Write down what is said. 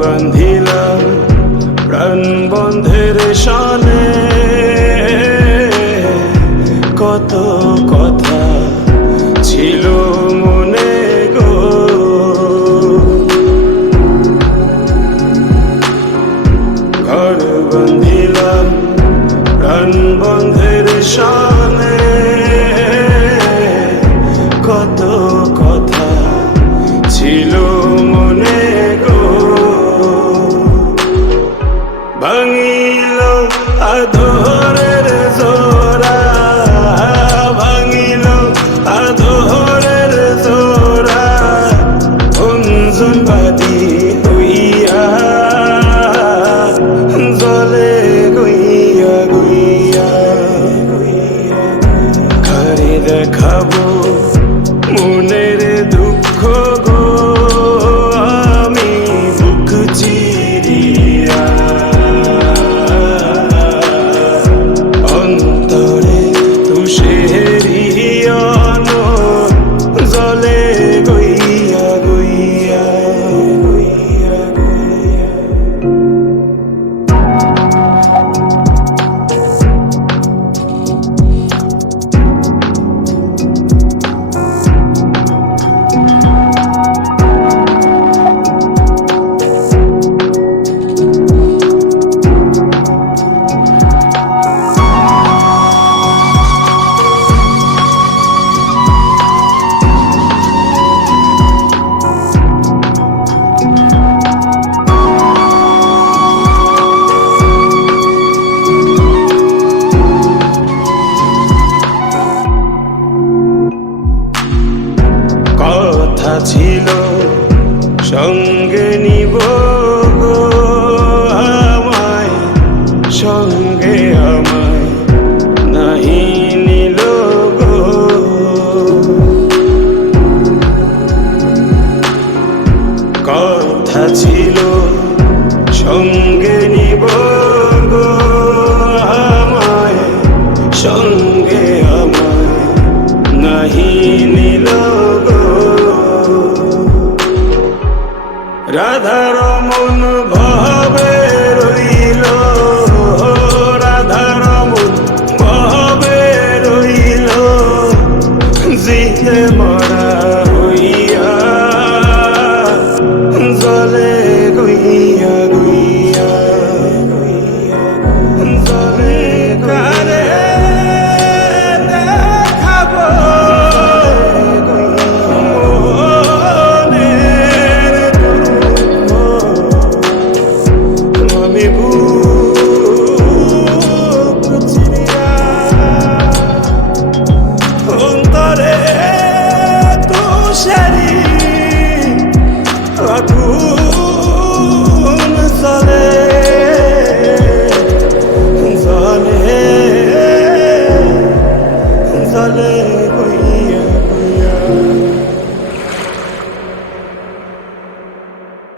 বান্ধিলাম প্রাণ বন্ধের শানে, কত কথা ছিল মনে গো। ঘর বান্ধিলাম প্রাণ বন্ধের শানে, কত কথা ছিল মনে গো। ভাঙিল আদরের জোড়া, ভাঙিল আদরের জোড়া, অঞ্জন বাদী হইয়া জলে গইয়া গইয়া। কারে দেখাবো মনের দুঃখ গো, আমি বুক চিরিয়া। অন্তরে তুষেরিয়ন জলে গইয়া গইয়া গইয়া গইয়া। কথা ছিল সঙ্গে নিব গো আমায়, সঙ্গে আমায় নাহি নিল গো। কথা ছিল সঙ্গে নিব গো আমায়, সঙ্গে আমায় নাহি নিল গো। রাধার মন ভাবে রইল, রাধার মন ভাবে রইল, জিতে মরা হইয়া জলে গইয়া গইয়া গইয়া। জলে কারে দেখাবো আমি বুক চিরিয়া। অন্তরে তুষারি আগুন জ্বলে